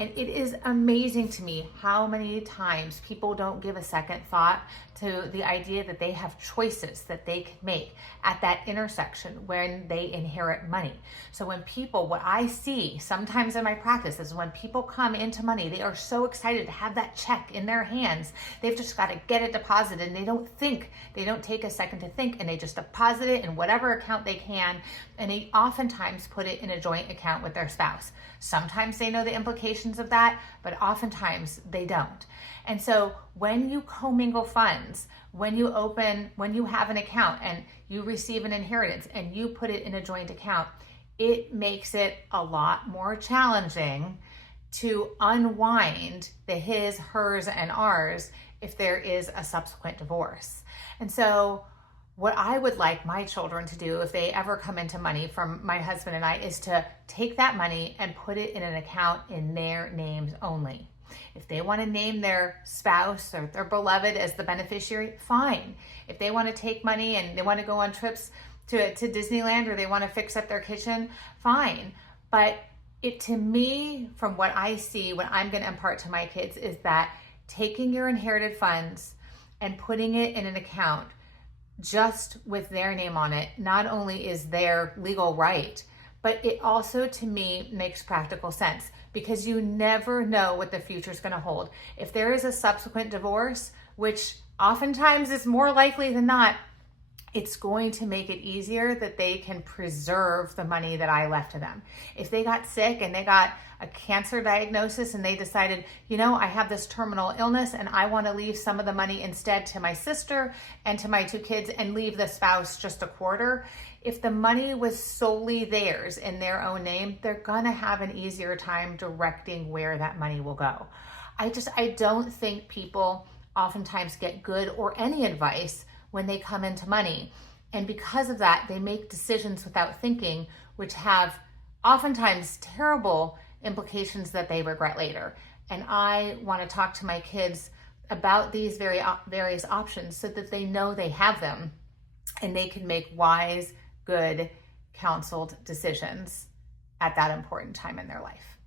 And it is amazing to me how many times people don't give a second thought to the idea that they have choices that they can make at that intersection when they inherit money. So when people, what I see sometimes in my practice is when people come into money, they are so excited to have that check in their hands. They've just got to get it deposited, and they don't think, they don't take a second to think, and they just deposit it in whatever account they can. And they oftentimes put it in a joint account with their spouse. Sometimes they know the implications of that, but oftentimes they don't. And so when you commingle funds, when you have an account and you receive an inheritance and you put it in a joint account, it makes it a lot more challenging to unwind the his, hers, and ours if there is a subsequent divorce. And so what I would like my children to do if they ever come into money from my husband and I is to take that money and put it in an account in their names only. If they want to name their spouse or their beloved as the beneficiary, fine. If they want to take money and they want to go on trips to Disneyland, or they want to fix up their kitchen, fine. But to me, from what I see, what I'm going to impart to my kids is that taking your inherited funds and putting it in an account just with their name on it, not only is their legal right, but it also, to me, makes practical sense, because you never know what the future is going to hold. If there is a subsequent divorce, which oftentimes is more likely than not, it's going to make it easier that they can preserve the money that I left to them. If they got sick and they got a cancer diagnosis and they decided, I have this terminal illness and I want to leave some of the money instead to my sister and to my 2 kids and leave the spouse just a quarter. If the money was solely theirs in their own name, they're going to have an easier time directing where that money will go. I don't think people oftentimes get good or any advice when they come into money. And because of that, they make decisions without thinking, which have oftentimes terrible implications that they regret later. And I want to talk to my kids about these various options so that they know they have them and they can make wise, good, counseled decisions at that important time in their life.